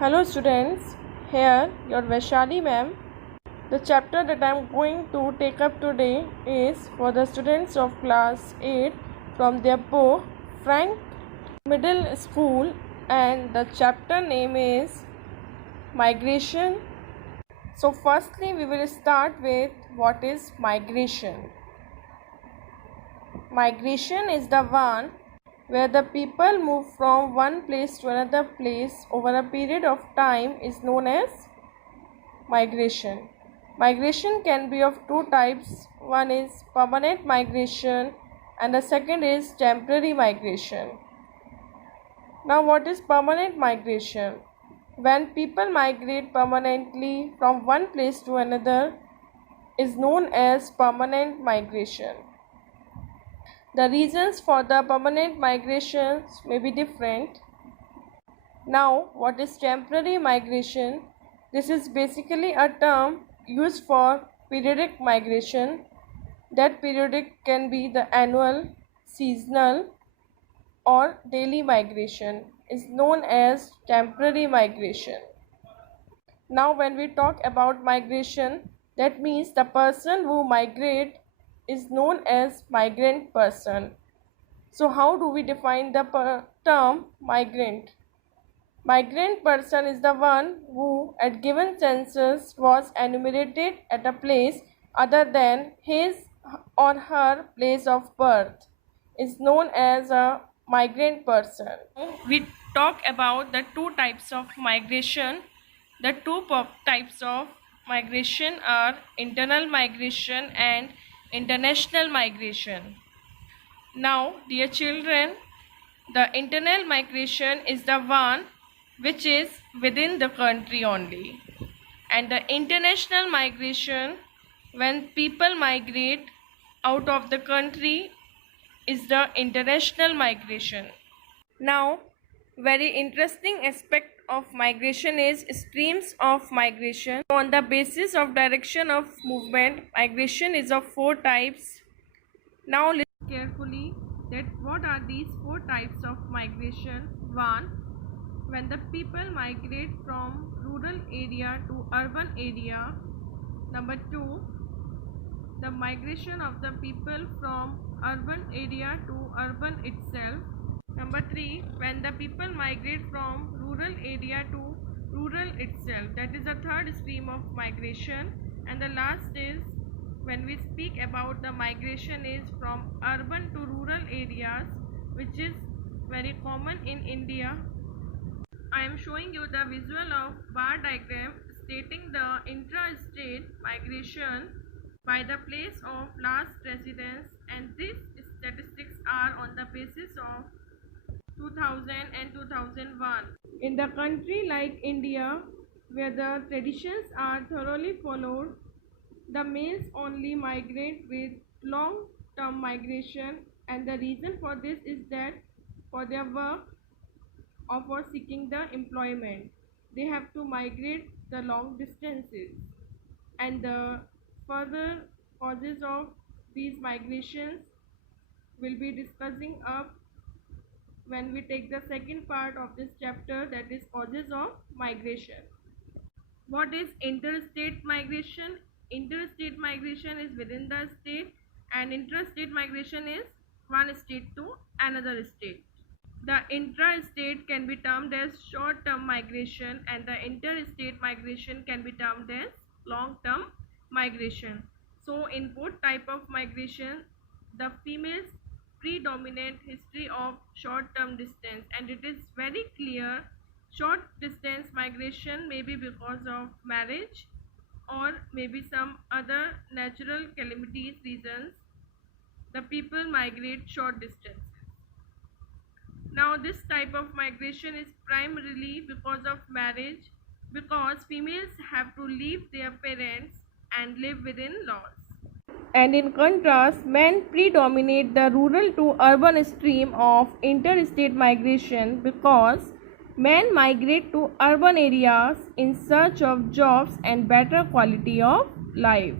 Hello students, here your Vaishali ma'am. The chapter that I am going to take up today is for the students of class 8 from their book Frank Middle School, and the chapter name is Migration. So firstly we will start with what is migration. Migration is the one where the people move from one place to another place over a period of time is known as migration. Migration can be of two types. One is permanent migration and the second is temporary migration. Now what is permanent migration? When people migrate permanently from one place to another is known as permanent migration. The reasons for the permanent migrations may be different. Now, what is temporary migration? This is basically a term used for periodic migration. That periodic can be the annual, seasonal, or daily migration is known as temporary migration. Now, when we talk about migration, that means the person who migrates is known as migrant person. So how do we define the term migrant? Migrant person is the one who at given census was enumerated at a place other than his or her place of birth is known as a migrant person. We talk about the two types of migration. The two types of migration are internal migration and international migration. Now, dear children, the internal migration is the one which is within the country only, and the international migration, when people migrate out of the country, is the international migration. Now, very interesting aspect of migration is streams of migration. On the basis of direction of movement, migration is of four types. Now listen carefully that what are these four types of migration. One, when the people migrate from rural area to urban area. Number two, the migration of the people from urban area to urban itself. Number three, when the people migrate from rural area to rural itself. That is the third stream of migration. And the last is when we speak about the migration is from urban to rural areas, which is very common in India. I am showing you the visual of bar diagram stating the intra-state migration by the place of last residence, and these statistics are on the basis of 2000 and 2001. In the country like India, where the traditions are thoroughly followed, the males only migrate with long-term migration, and the reason for this is that for their work or for seeking the employment, they have to migrate the long distances, and the further causes of these migrations will be discussing up when we take the second part of this chapter, that is causes of migration. What is interstate migration? Interstate migration is within the state, and intrastate migration is one state to another state. The intra-state can be termed as short-term migration, and the interstate migration can be termed as long-term migration. So in both type of migration, the females predominant history of short-term distance, and it is very clear short distance migration may be because of marriage or maybe some other natural calamities reasons the people migrate short distance. Now this type of migration is primarily because of marriage, because females have to leave their parents and live within laws. And in contrast, men predominate the rural to urban stream of interstate migration because men migrate to urban areas in search of jobs and better quality of life.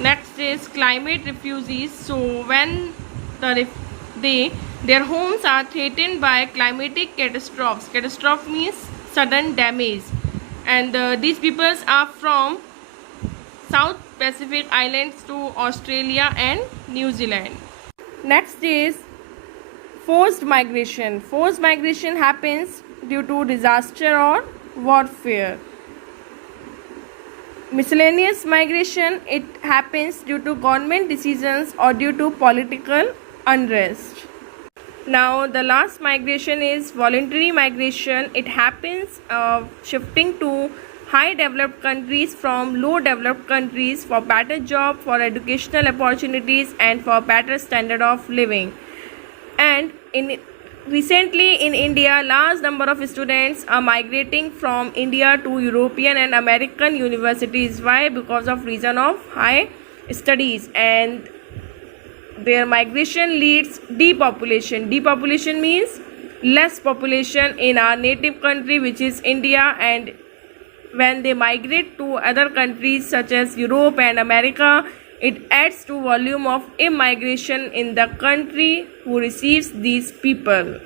Next is climate refugees. So when their homes are threatened by climatic catastrophes. Catastrophe means sudden damage, and these peoples are from South Pacific Islands to Australia and New Zealand. Next is forced migration. Forced migration happens due to disaster or warfare. Miscellaneous migration, it happens due to government decisions or due to political unrest. Now the last migration is voluntary migration. It happens shifting to high developed countries from low developed countries for better job, for educational opportunities, and for better standard of living. And recently in India, large number of students are migrating from India to European and American universities. Why? Because of reason of high studies, and their migration leads depopulation. Depopulation means less population in our native country, which is India, and when they migrate to other countries such as Europe and America, it adds to volume of immigration in the country who receives these people.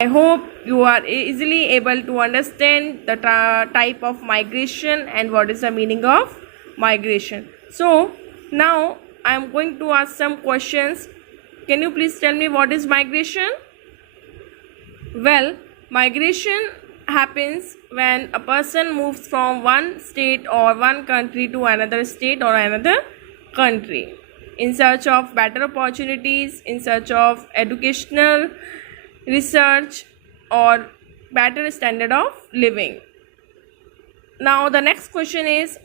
I hope you are easily able to understand the type of migration and what is the meaning of migration. So now I am going to ask some questions. Can you please tell me what is migration? Well, migration happens when a person moves from one state or one country to another state or another country in search of better opportunities, in search of educational research or better standard of living. Now the next question is,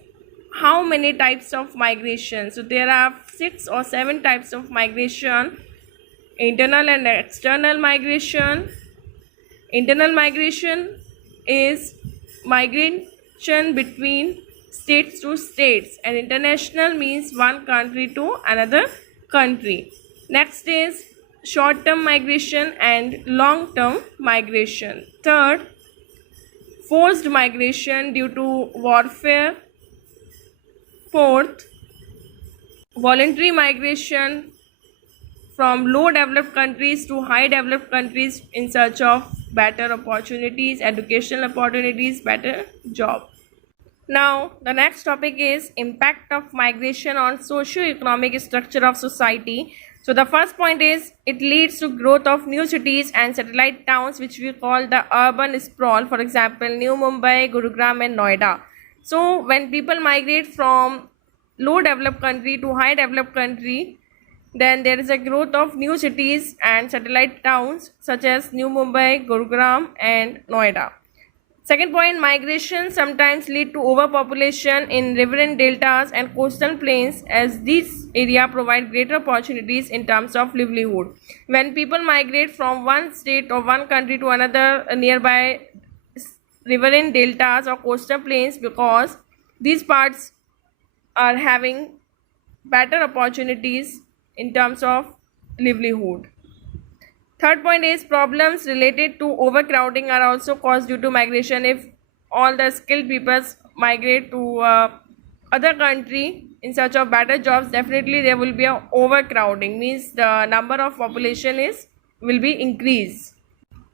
how many types of migration? So there are 6 or 7 types of migration. Internal and external migration. Internal migration is migration between states to states, and international means one country to another country. Next is short term migration and long term migration. Third, forced migration due to warfare. Fourth, voluntary migration from low developed countries to high developed countries in search of better opportunities, educational opportunities, better job. Now the next topic is impact of migration on socio-economic structure of society. So the first point is, it leads to growth of new cities and satellite towns, which we call the urban sprawl. For example, New Mumbai, Gurugram and Noida. So when people migrate from low developed country to high developed country, then there is a growth of new cities and satellite towns such as New Mumbai, Gurugram and Noida. Second point, migration sometimes lead to overpopulation in riverine deltas and coastal plains, as these areas provide greater opportunities in terms of livelihood. When people migrate from one state or one country to another nearby riverine deltas or coastal plains, because these parts are having better opportunities in terms of livelihood. Third point is, problems related to overcrowding are also caused due to migration. If all the skilled people migrate to other country in search of better jobs, definitely there will be a overcrowding, means the number of population will be increased.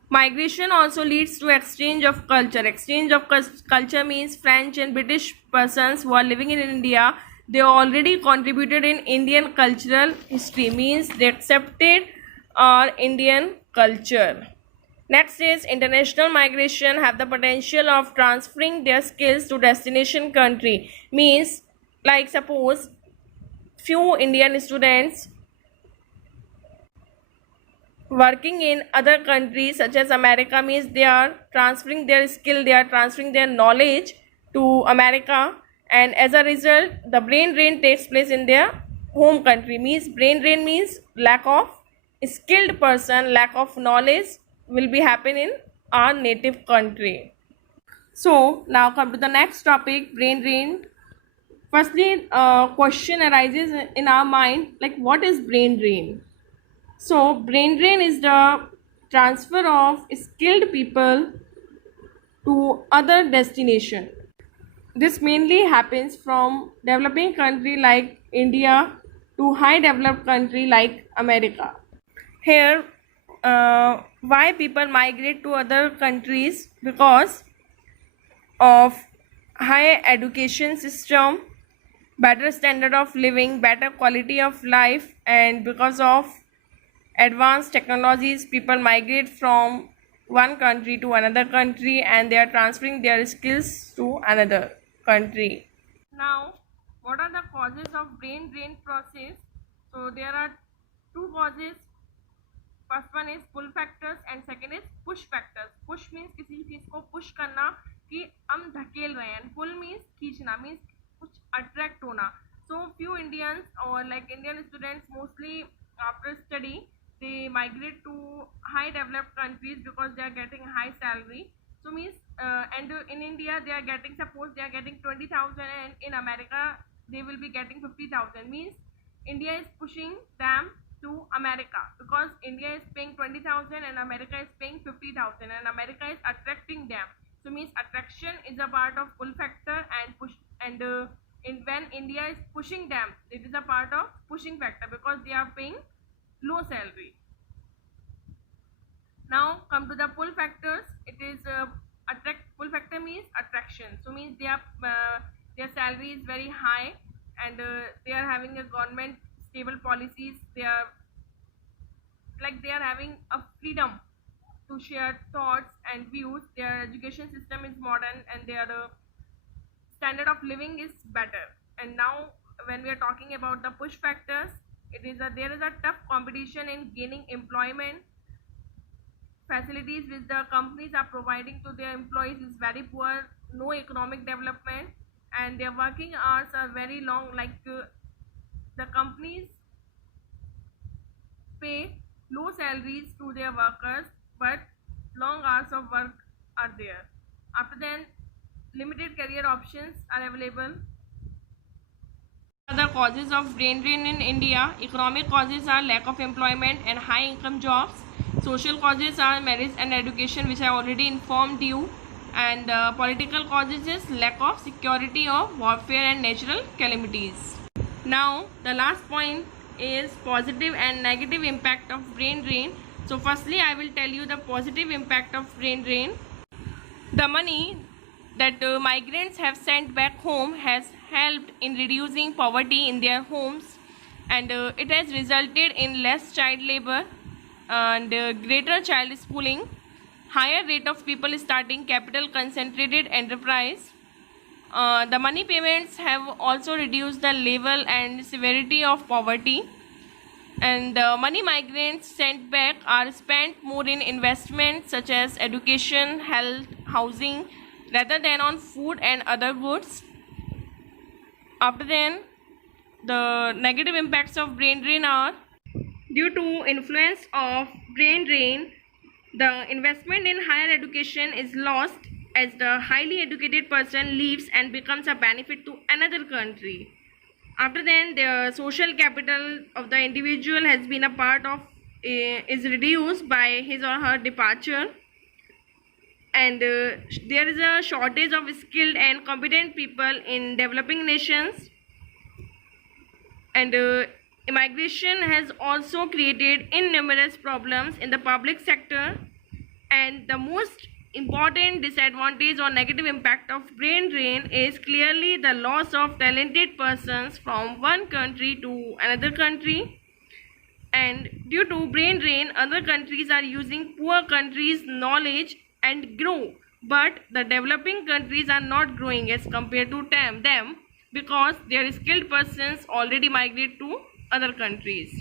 Migration also leads to exchange of culture. Exchange of culture means French and British persons who are living in India, they already contributed in Indian cultural history, means they accepted our Indian culture. Next is international migration have the potential of transferring their skills to destination country, means like suppose few Indian students working in other countries such as America, means they are transferring their skill, they are transferring their knowledge to America, and as a result the brain drain takes place in their home country. Means brain drain means lack of skilled person, lack of knowledge will be happen in our native country. So now come to the next topic, brain drain. Firstly, a question arises in our mind, like what is brain drain? So brain drain is the transfer of skilled people to other destination. This mainly happens from developing country like India to high developed country like America. Here why people migrate to other countries? Because of high education system, better standard of living, better quality of life, and because of advanced technologies, people migrate from one country to another country and they are transferring their skills to another country. Now, what are the causes of brain drain process? So there are two causes. First one is pull factors and second is push factors. Push means किसी चीज को push करना कि हम धकेल रहे हैं. पुल means खींचना, मीन्स कुछ अट्रैक्ट होना. सो फ्यू इंडियंस और like Indian students mostly after study they migrate to high developed countries because they are getting high salary. So means and in India they are getting, suppose they are getting 20,000 and in America they will be getting 50,000. Means India is pushing them to America because India is paying 20,000 and America is paying 50,000 and America is attracting them. So means attraction is a part of pull factor and push, and when India is pushing them, it is a part of pushing factor because they are paying low salary. Now come to the pull factors. It is pull factor means attraction. So means they are their salary is very high and they are having a government stable policies. They are having a freedom to share thoughts and views. Their education system is modern and their standard of living is better. And now when we are talking about the push factors, there is a tough competition in gaining employment. Facilities which the companies are providing to their employees is very poor, no economic development, and their working hours are very long. The companies pay low salaries to their workers, but long hours of work are there. After then, limited career options are available. The causes of brain drain in India. Economic causes are lack of employment and high income jobs. Social causes are marriage and education, which I already informed you. And political causes is lack of security of warfare and natural calamities. Now the last point is positive and negative impact of brain drain. So firstly I will tell you the positive impact of brain drain. The money that migrants have sent back home has helped in reducing poverty in their homes, and it has resulted in less child labor and greater child schooling, higher rate of people starting capital concentrated enterprise. The money payments have also reduced the level and severity of poverty, and the money migrants sent back are spent more in investments such as education, health, housing, rather than on food and other goods. After then, the negative impacts of brain drain are: due to influence of brain drain, the investment in higher education is lost as the highly educated person leaves and becomes a benefit to another country. After then, the social capital of the individual has been a part of is reduced by his or her departure, and there is a shortage of skilled and competent people in developing nations. And immigration has also created innumerous problems in the public sector, and the most important disadvantage or negative impact of brain drain is clearly the loss of talented persons from one country to another country. And due to brain drain, other countries are using poor countries' knowledge and grow, but the developing countries are not growing as compared to them because their skilled persons already migrate to other countries.